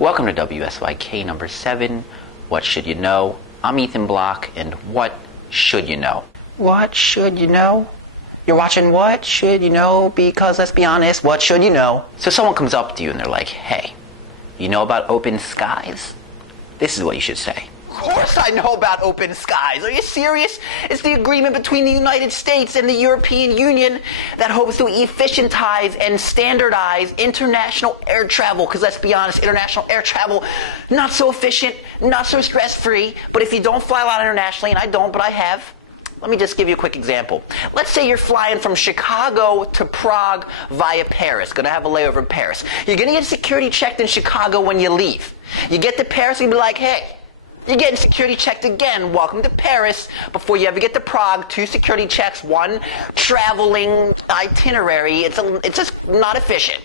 Welcome to WSYK number 7, What Should You Know? I'm Ethan Block, and what should you know? What should you know? You're watching What Should You Know? Because let's be honest, what should you know? So someone comes up to you and they're like, hey, you know about open skies? This is what you should say. Of course I know about open skies. Are you serious? It's the agreement between the United States and the European Union that hopes to efficientize and standardize international air travel. Because let's be honest, international air travel, not so efficient, not so stress-free. But if you don't fly a lot internationally, and I don't, but I have, let me just give you a quick example. Let's say you're flying from Chicago to Prague via Paris. Going to have a layover in Paris. You're going to get security checked in Chicago when you leave. You get to Paris and you be like, hey, you're getting security checked again. Welcome to Paris. Before you ever get to Prague, 2 security checks, 1 traveling itinerary. It's just not efficient.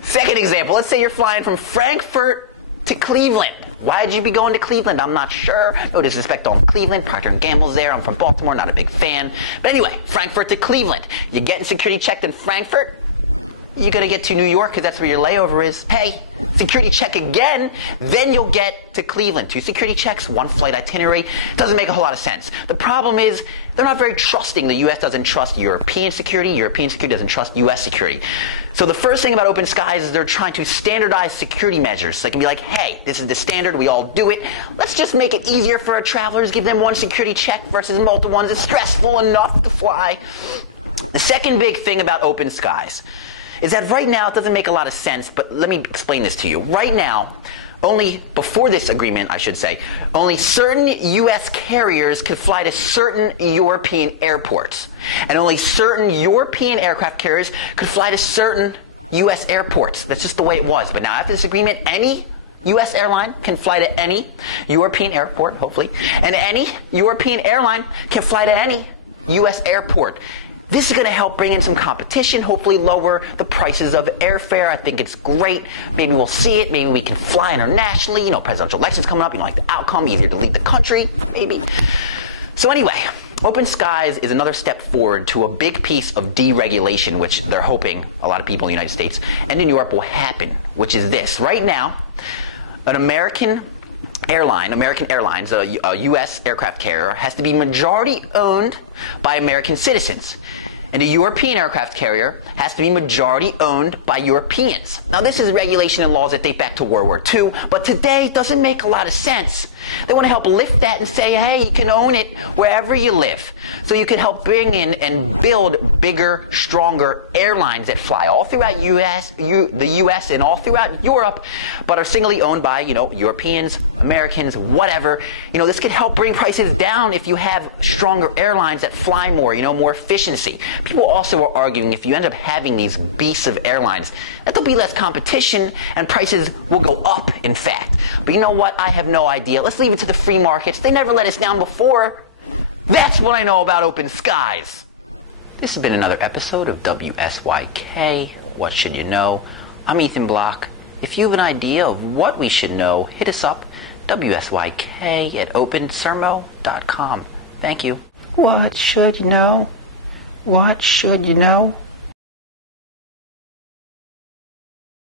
Second example, let's say you're flying from Frankfurt to Cleveland. Why'd you be going to Cleveland? I'm not sure. No disrespect on Cleveland. Procter & Gamble's there. I'm from Baltimore, not a big fan. But anyway, Frankfurt to Cleveland. You're getting security checked in Frankfurt. You're going to get to New York because that's where your layover is. Hey, security check again, then you'll get to Cleveland. 2 security checks, 1 flight itinerary. Doesn't make a whole lot of sense. The problem is they're not very trusting. The U.S. doesn't trust European security. European security doesn't trust U.S. security. So the first thing about open skies is they're trying to standardize security measures. So they can be like, hey, this is the standard. We all do it. Let's just make it easier for our travelers. Give them 1 security check versus multiple ones. It's stressful enough to fly. The second big thing about open skies is that right now, it doesn't make a lot of sense, but let me explain this to you. Right now, before this agreement, I should say, only certain U.S. carriers could fly to certain European airports. And only certain European aircraft carriers could fly to certain U.S. airports. That's just the way it was. But now after this agreement, any U.S. airline can fly to any European airport, hopefully, and any European airline can fly to any U.S. airport. This is going to help bring in some competition, hopefully lower the prices of airfare. I think it's great. Maybe we'll see it. Maybe we can fly internationally. You know, presidential elections coming up. You know, like the outcome, easier to leave the country, maybe. So anyway, open skies is another step forward to a big piece of deregulation, which they're hoping a lot of people in the United States and in Europe will happen, which is this. Right now, an American Airlines, a U.S. aircraft carrier, has to be majority owned by American citizens. And a European aircraft carrier has to be majority owned by Europeans. Now, this is regulation and laws that date back to World War II, but today doesn't make a lot of sense. They want to help lift that and say, hey, you can own it wherever you live. So you can help bring in and build bigger, stronger airlines that fly all throughout the U.S. and all throughout Europe, but are singly owned by, Europeans, Americans, whatever. This could help bring prices down if you have stronger airlines that fly more, more efficiency. People also are arguing if you end up having these beasts of airlines, that there'll be less competition and prices will go up, in fact. But you know what? I have no idea. Let's leave it to the free markets. They never let us down before. That's what I know about open skies. This has been another episode of WSYK, What Should You Know? I'm Ethan Block. If you have an idea of what we should know, hit us up, WSYK@opensermo.com. Thank you. What should you know? What should you know?